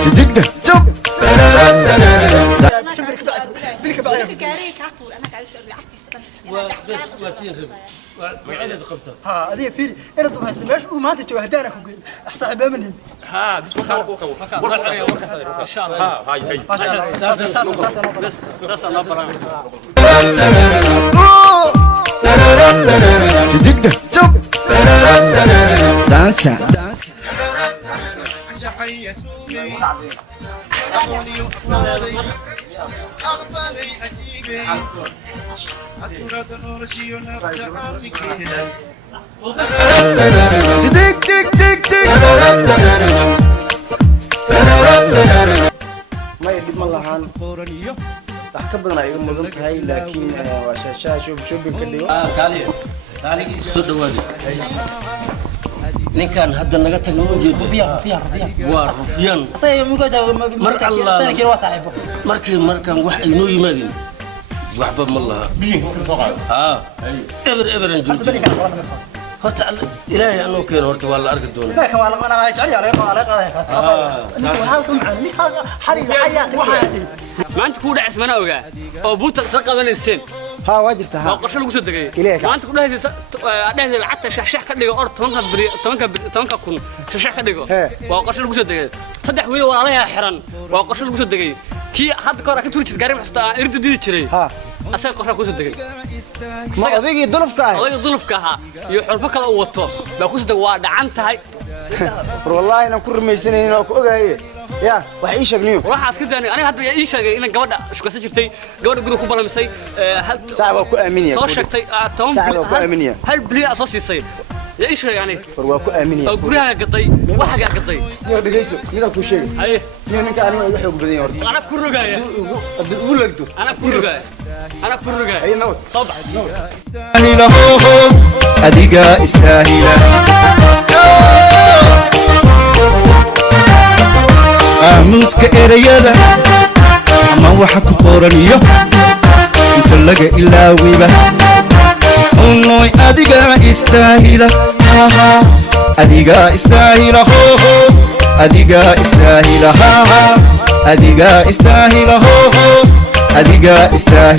صدق شوف ها هذه فيري انا طبعا سمعش وما انت جوهدانك احسن حبه منهم ها بسم الله ان شاء الله هاي ما شاء الله بس الله برامج صدق شوف دانسا صدق تك تك تك ما يدم الله عن أحكي بدنا يوم مدن هاي لكن وشاشة شوف بكليه تعالي سود وادي ninkan hadda naga tag ma jeedo waa rufyaan marka Allah markan wax ay noo yimaadeen waxba ma laha eber horta ilaahay anoo keen horta waa la arki doonaa laakiin waa la qanaa jecel yahay ala qaday kaas halkan macni xari hayati waxa maanta ku dhacis mana ogaa oo buuta soo qabanayeen ها واجرتها waa qorshe lagu soo dagay maanta ku dhahaysa lacagta shaxshax ka dhigo or 10 kun shaxshax ka dhigo waa qorshe lagu soo dagay saddex wiil walaalaha xiran waa qorshe lagu soo dagay kii had ka hor ka turjid gaari maxsta irdu didi jiray asaga qorshe ku soo dagay ما أبيك dulufka ha iyo xulfo kala u wato baa ku soo dagay waa dhacan tahay والله أنا كل ما يسنين أو كوجاي يا وحيش أغنيو waxa aska daanay aniga hadda ii sheegay in gabadha shukasa jirtay gabadha guriga ku balamisay hal ساعة كو أمينية soo sheegtay hal bili soo siisay yaa ii sheegay aniga كو أمينية oo guriga gaday waxa gaday يا دقيسو ميدا كو شيء أيه نحن كأنه يحيو بدين ورد أنا كورجايا أقول لك دو أنا كورجايا أي نوت صبح استاهل أديقا استاهل آموسك إريادا أما وحك قورانيو انت لقى إلا ويبا أونوي أديقا استاهل أديقا استاهل أديقا استاهل أديقا استاهل أديقا استاهل